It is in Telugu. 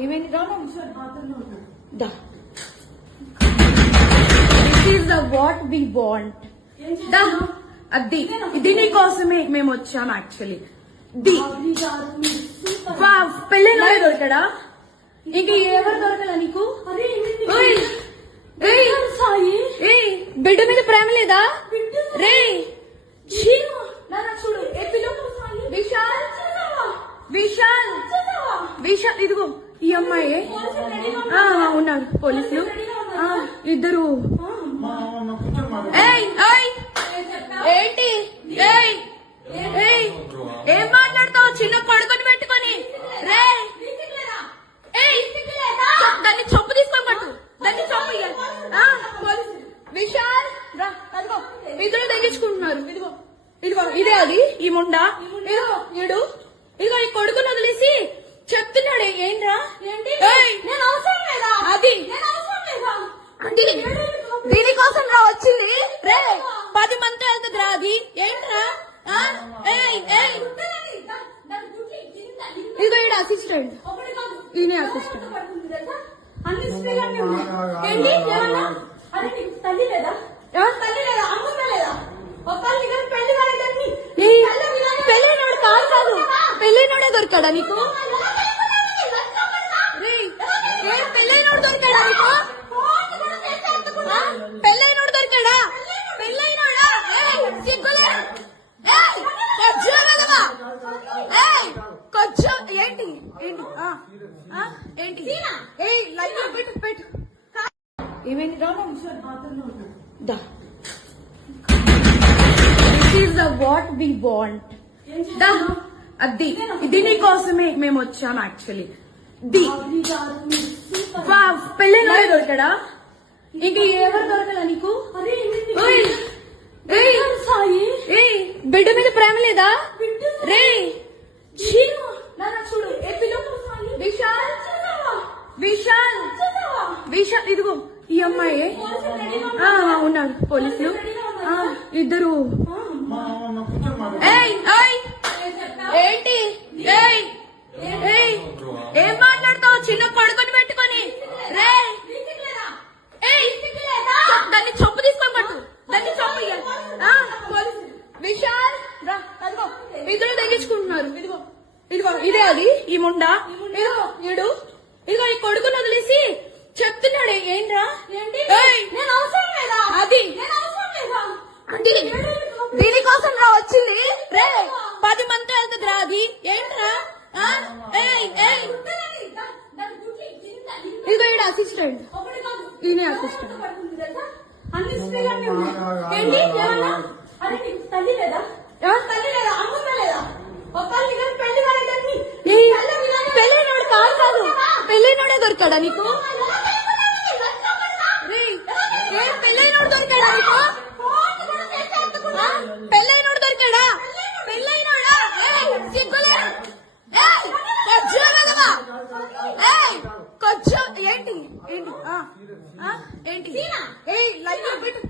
ఏమైంది దా this is the what we want దా అది ఇది నీకోసమే మేము వచ్చాం యాక్చువల్లీ ది పెళ్ళైన దొరకడా ఇంక ఎవరు దొరకలా నీకు బిడ్డ మీద ప్రేమ లేదా రే చూడు విశాల్ విశాల్ విశాల్ ఇదిగో ఈ అమ్మాయి ఉన్నారు పోలీసులు ఇద్దరు ఏంటి ఏం మాట్లాడతావు చిన్న కొడుకుని పెట్టుకొని రే దాన్ని చొప్పు తీసుకొని పట్టు దాన్ని చొప్పు విశాల్ రా అదిగో ఇద్దరు తగ్గించుకుంటున్నారు ఇదిగో ఇదిగో ఇదే అది ఈ ముండా ఇదిగో ఇడు ఇదిగో ఈ కొడుకుని వదిలేసి చెప్తున్నాడు ఏంట్రా అది దీనికోసం రా వచ్చింది రే 10 మంది వెళ్తుంది రా అది ఏంట్రా ఇదిగో ఈడ అసిస్టెంట్ ఈయన అసిస్టెంట్ పెళ్ళైనోడు కాదు పెళ్ళైనోడే దొరకడా నీకు పెళ్ళైనోడు దొరకడా నీకు పెళ్ళైనోడు దొరకడా పెళ్ళైనోడా సిగ్గులే కొంచెం ఏంటి ఏంటి ఏంటి లైన్ పెట్టు పెట్టు ఏమైంది దా this is the what we want దా అది ఇది నీకోసమే మేము వచ్చాం యాక్చువల్లీ ది పెళ్ళైన దొరకడా ఇంక ఎవరు దొరకలా నీకు బిడ్డ మీద ప్రేమ లేదా రే చూడు విశాల్ విశాల్ విశాల్ ఇదిగో ఈ అమ్మాయి ఉన్నారు పోలీసులు ఇద్దరు ఏంటి ఏం మాట్లాడతావు చిన్న కొడుకుని పెట్టుకొని రే దాన్ని చొప్పు తీసుకొని పట్టు దాన్ని చొప్పు విశాల్ రా అదిగో ఇద్దరు తగ్గించుకుంటున్నారు ఇదిగో ఇదిగో ఇదే అది ఈ ముండా ఇదిగో ఇడు ఇదిగో ఈ కొడుకుని వదిలేసి చెప్తున్నాడు ఏంట్రా అది దీనికోసం రా వచ్చింది రే 10 మంది వెళ్తుంది రా అది ఏంట్రా ఇదిగో ఈడ అసిస్టెంట్ ఈయన అసిస్టెంట్ పెళ్ళైనోడు కాదు పెళ్ళైనోడే దొరకడా నీకు పెళ్ళైనోడు దొరకడా నీకు పెళ్ళైనోడు దొరకడా పెళ్ళైనోడా సిగ్గులే కొంచెం ఏంటి ఏంటి ఏంటి లైన్ పెట్టు